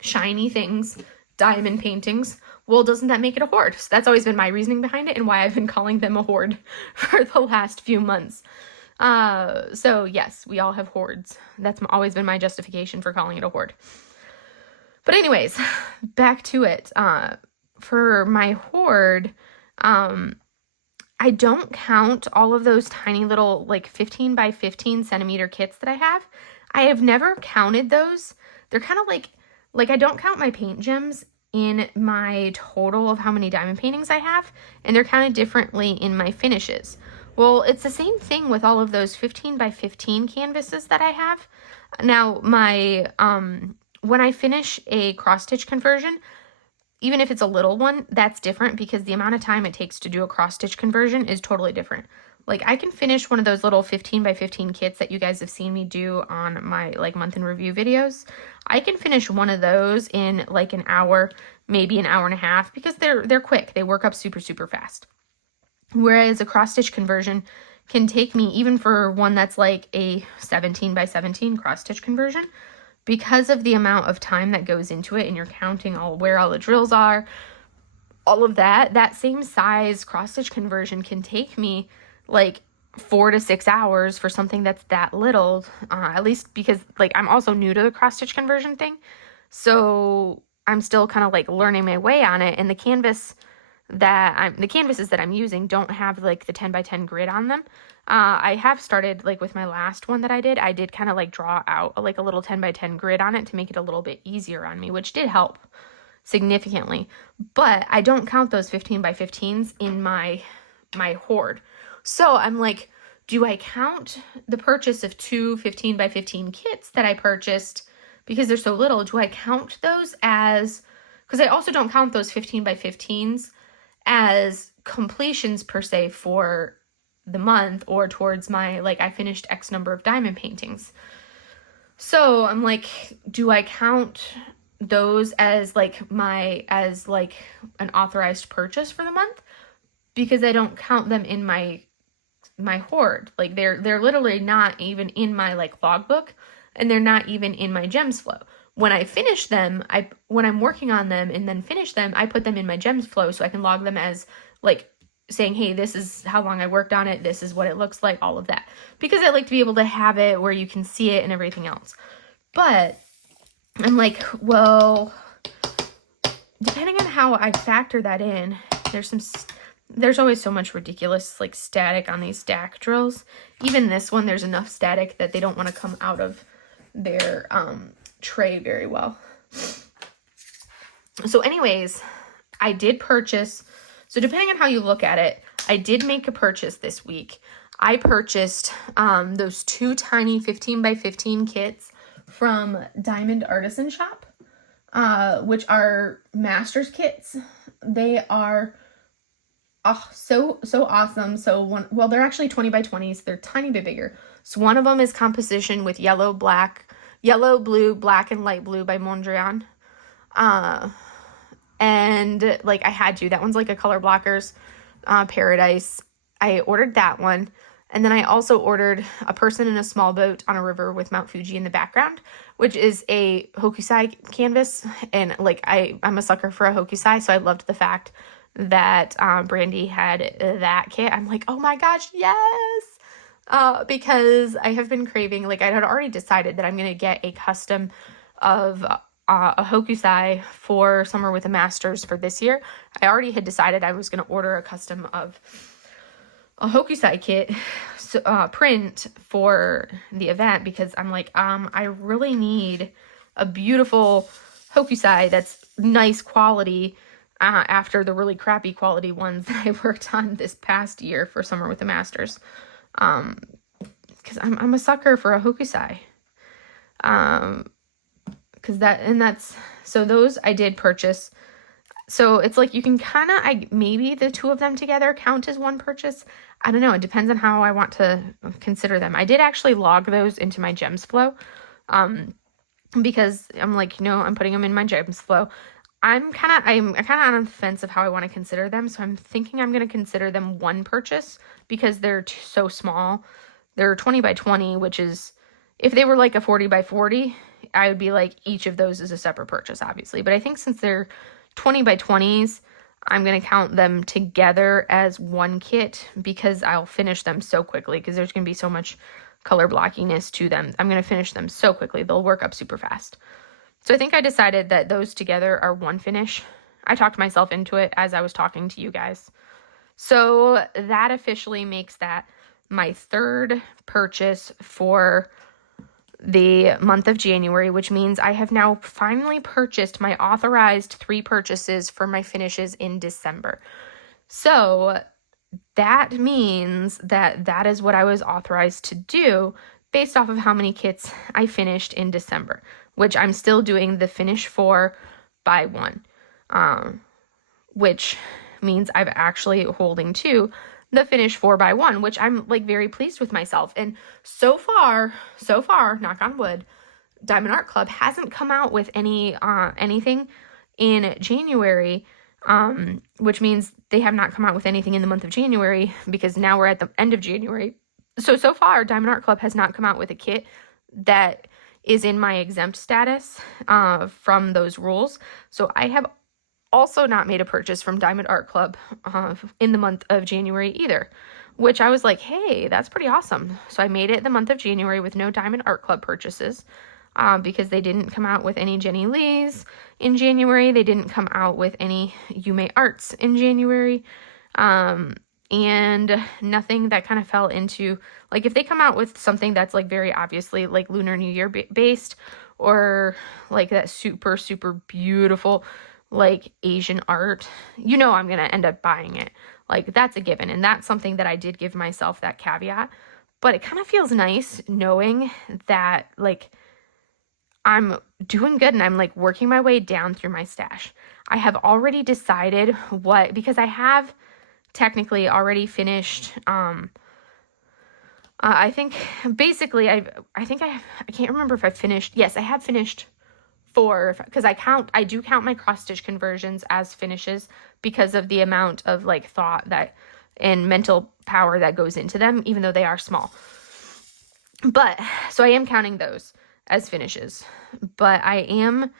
shiny things, diamond paintings, well, doesn't that make it a hoard? So that's always been my reasoning behind it, and why I've been calling them a hoard for the last few months. So yes, we all have hoards. That's always been my justification for calling it a hoard. But anyways, back to it. For my hoard, I don't count all of those tiny little like 15 by 15 centimeter kits that I have. I have never counted those. They're kind of like I don't count my paint gems in my total of how many diamond paintings I have, and they're counted differently in my finishes. Well, it's the same thing with all of those 15 by 15 canvases that I have. Now, my when I finish a cross stitch conversion, even if it's a little one, that's different because the amount of time it takes to do a cross stitch conversion is totally different. Like I can finish one of those little 15 by 15 kits that you guys have seen me do on my like month in review videos. I can finish one of those in like an hour, maybe an hour and a half, because they're quick. They work up super, super fast. Whereas a cross stitch conversion can take me, even for one that's like a 17 by 17 cross stitch conversion, because of the amount of time that goes into it and you're counting where all the drills are, all of that, that same size cross stitch conversion can take me like 4 to 6 hours for something that's that little, at least because like I'm also new to the cross stitch conversion thing. So I'm still kind of like learning my way on it. And the canvases that I'm using don't have like the 10 by 10 grid on them. I have started like with my last one that I did kind of like draw out like a little 10 by 10 grid on it to make it a little bit easier on me, which did help significantly. But I don't count those 15 by 15s in my hoard. So I'm like, do I count the purchase of 2 15 by 15 kits that I purchased because they're so little? Do I count those as, because I also don't count those 15 by 15s as completions per se for the month or towards my, like I finished X number of diamond paintings. So I'm like, do I count those as like an authorized purchase for the month? Because I don't count them in my hoard. Like they're literally not even in my like logbook, and they're not even in my gems flow. When I finish them, when I'm working on them and then finish them, I put them in my gems flow so I can log them as like saying, hey, this is how long I worked on it, this is what it looks like, all of that. Because I like to be able to have it where you can see it and everything else. But I'm like, well, depending on how I factor that in, there's always so much ridiculous like static on these stack drills. Even this one, there's enough static that they don't want to come out of their tray very well. So anyways, I did purchase, so depending on how you look at it, I did make a purchase this week. I purchased those 2 tiny 15 by 15 kits from Diamond Artisan Shop, which are master's kits. They are so awesome. So they're actually 20 by 20s. They're a tiny bit bigger. So one of them is composition with yellow, blue, black, and light blue by Mondrian. And like I had to, that one's like a Color Blockers Paradise. I ordered that one. And then I also ordered a person in a small boat on a river with Mount Fuji in the background, which is a hokusai canvas. And like I'm a sucker for a hokusai, so I loved the fact that Brandy had that kit. I'm like, oh my gosh, yes! Because I have been craving, like I had already decided that I'm going to get a custom of a hokusai for Summer with the Masters for this year. I already had decided I was going to order a custom of a hokusai kit print for the event, because I'm like, I really need a beautiful hokusai that's nice quality after the really crappy quality ones that I worked on this past year for Summer with the Masters. Because I'm a sucker for a hokusai. So those I did purchase. So it's like you can kind of, maybe the two of them together count as one purchase. I don't know. It depends on how I want to consider them. I did actually log those into my gems flow, because I'm like, I'm putting them in my gems flow. I'm kind of on the fence of how I want to consider them. So I'm thinking I'm going to consider them one purchase because they're so small. They're 20 by 20, which is, if they were like a 40 by 40, I would be like, each of those is a separate purchase, obviously. But I think since they're 20 by 20s, I'm going to count them together as one kit because I'll finish them so quickly, because there's going to be so much color blockiness to them. I'm going to finish them so quickly. They'll work up super fast. So I think I decided that those together are one finish. I talked myself into it as I was talking to you guys. So that officially makes that my third purchase for the month of January, which means I have now finally purchased my authorized 3 purchases for my finishes in December. So that means that is what I was authorized to do based off of how many kits I finished in December, which I'm still doing the finish 4 by 1, which means I'm actually holding to the finish 4 by 1, which I'm like very pleased with myself. And so far, knock on wood, Diamond Art Club hasn't come out with anything in January, which means they have not come out with anything in the month of January, because now we're at the end of January. So far, Diamond Art Club has not come out with a kit that is in my exempt status from those rules. So I have also not made a purchase from Diamond Art Club in the month of January either, which I was like, hey, that's pretty awesome. So I made it the month of January with no Diamond Art Club purchases because they didn't come out with any Jenny Lee's in January. They didn't come out with any Yume Arts in January. And nothing that kind of fell into, like, if they come out with something that's like very obviously like Lunar New Year based, or like that super, super beautiful like Asian art, you know, I'm going to end up buying it. Like, that's a given. And that's something that I did give myself that caveat, but it kind of feels nice knowing that like I'm doing good and I'm like working my way down through my stash. I have already decided what, because I have technically already finished, I think basically I can't remember if I finished. Yes, I have finished 4, because I do count my cross stitch conversions as finishes because of the amount of like thought that and mental power that goes into them, even though they are small. But so I am counting those as finishes, but I am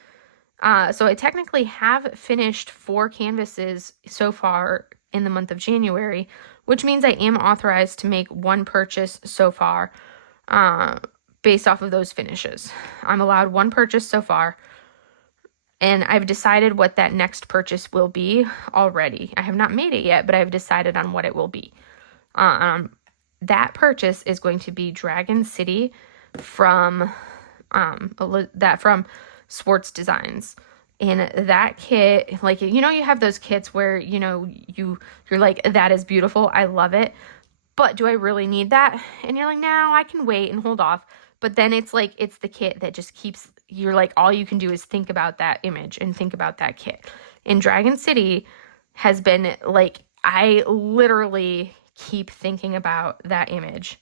so I technically have finished 4 canvases so far in the month of January, which means I am authorized to make 1 purchase so far based off of those finishes. I'm allowed 1 purchase so far, and I've decided what that next purchase will be already. I have not made it yet, but I've decided on what it will be. That purchase is going to be Dragon City from Swartz Designs. And that kit, like, you know, you have those kits where, you know, you're like, that is beautiful, I love it, but do I really need that? And you're like, no, I can wait and hold off. But then it's like, it's the kit that just keeps, you're like, all you can do is think about that image and think about that kit. And Dragon City has been like, I literally keep thinking about that image.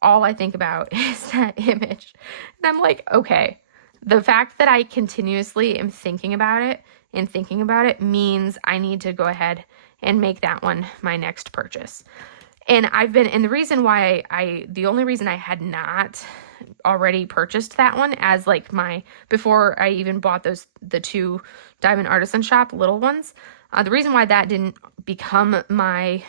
All I think about is that image. And I'm like, okay, the fact that I continuously am thinking about it means I need to go ahead and make that one my next purchase. And the reason why the only reason I had not already purchased that one as like before I even bought the 2 Diamond Artisan Shop little ones, the reason why that didn't become my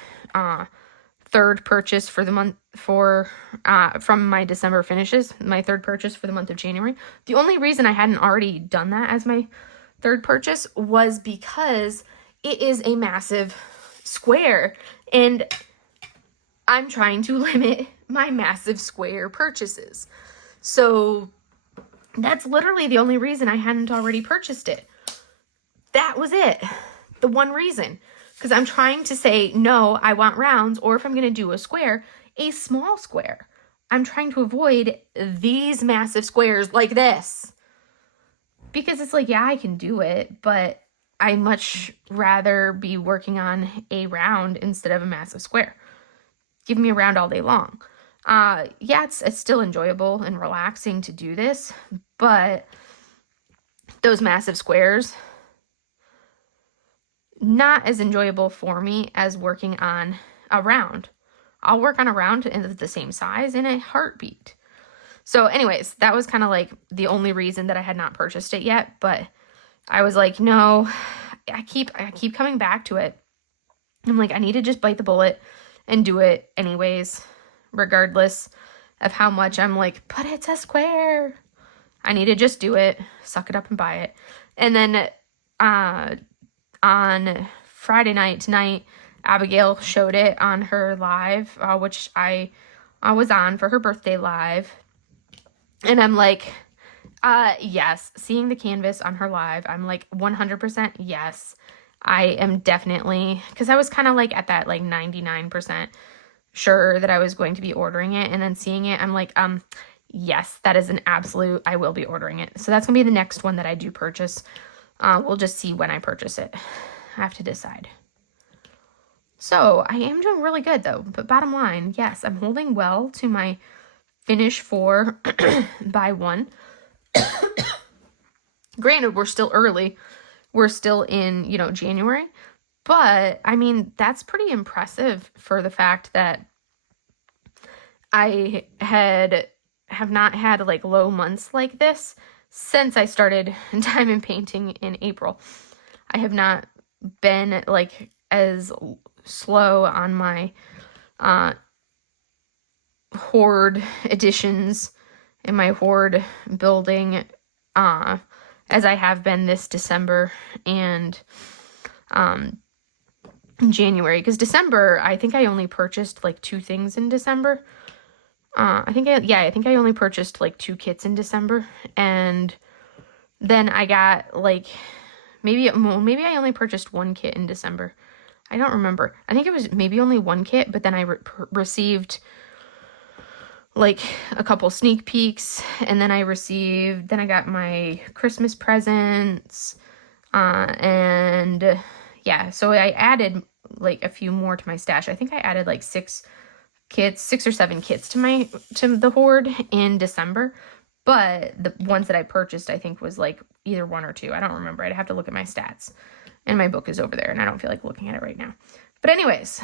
third purchase for the month from my December finishes, my third purchase for the month of January. The only reason I hadn't already done that as my third purchase was because it is a massive square, and I'm trying to limit my massive square purchases. So that's literally the only reason I hadn't already purchased it. That was it. The one reason. Because I'm trying to say, no, I want rounds, or if I'm going to do a square, a small square. I'm trying to avoid these massive squares like this. Because it's like, yeah, I can do it, but I much rather be working on a round instead of a massive square. Give me a round all day long. Yeah, it's still enjoyable and relaxing to do this, but those massive squares, not as enjoyable for me as working on a round. I'll work on a round of the same size in a heartbeat. So anyways, that was kind of like the only reason that I had not purchased it yet, but I was like, no, I keep coming back to it. I'm like, I need to just bite the bullet and do it anyways, regardless of how much I'm like, but it's a square. I need to just do it, suck it up and buy it. And then on Friday night tonight, Abigail showed it on her live, which I was on for her birthday live. And I'm like, yes, seeing the canvas on her live, I'm like 100% yes. I am definitely, because I was kind of like at that like 99% sure that I was going to be ordering it, and then seeing it, I'm like, yes, that is an absolute, I will be ordering it. So that's gonna be the next one that I do purchase. We'll just see when I purchase it. I have to decide. So I am doing really good though, but bottom line, yes, I'm holding well to my finish for buy one. Granted, we're still early. We're still in, you know, January. But, I mean, that's pretty impressive for the fact that I have not had, like, low months like this since I started diamond painting in April. I have not been, like, as slow on my hoard additions and my hoard building as I have been this December and January. Because December, I think I only purchased like 2 things in December. I think I only purchased like 2 kits in December, and then I got like maybe I only purchased 1 kit in December. I don't remember. I think it was maybe only 1 kit, but then I received like a couple sneak peeks, and then I got my Christmas presents, and yeah, so I added like a few more to my stash. I think I added like 6 or 7 kits to the hoard in December, but the ones that I purchased, I think was like either 1 or 2. I don't remember. I'd have to look at my stats, and my book is over there, and I don't feel like looking at it right now. But anyways,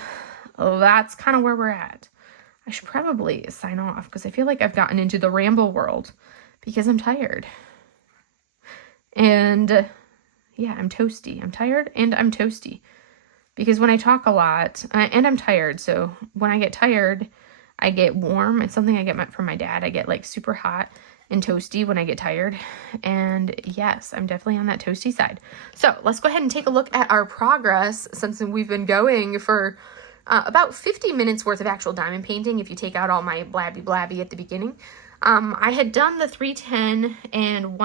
that's kind of where we're at. I should probably sign off because I feel like I've gotten into the ramble world because I'm tired. And yeah, I'm toasty. I'm tired and I'm toasty because when I talk a lot, and I'm tired, so when I get tired, I get warm. It's something I get from my dad. I get like super hot and toasty when I get tired. And yes, I'm definitely on that toasty side. So let's go ahead and take a look at our progress since we've been going for about 50 minutes worth of actual diamond painting if you take out all my blabby at the beginning. I had done the 310 and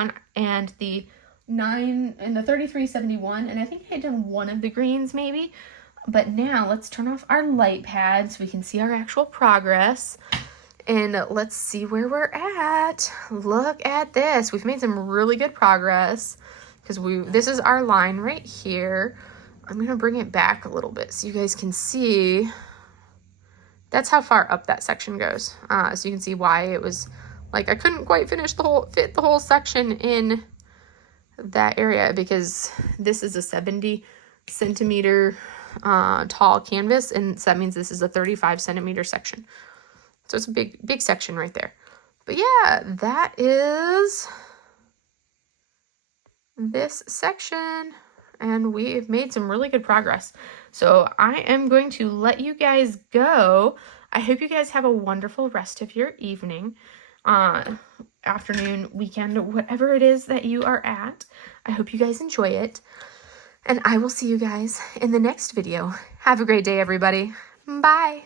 the 9 and the 3371, and I think I had done one of the greens maybe. But now let's turn off our light pad so we can see our actual progress. And let's see where we're at. Look at this. We've made some really good progress because this is our line right here. I'm going to bring it back a little bit so you guys can see. That's how far up that section goes. So you can see why it was like I couldn't quite fit the whole section in that area because this is a 70 centimeter tall canvas, and so that means this is a 35 centimeter section. So it's a big section right there. But yeah, that is this section. And we've made some really good progress. So I am going to let you guys go. I hope you guys have a wonderful rest of your evening, afternoon, weekend, whatever it is that you are at. I hope you guys enjoy it. And I will see you guys in the next video. Have a great day, everybody. Bye.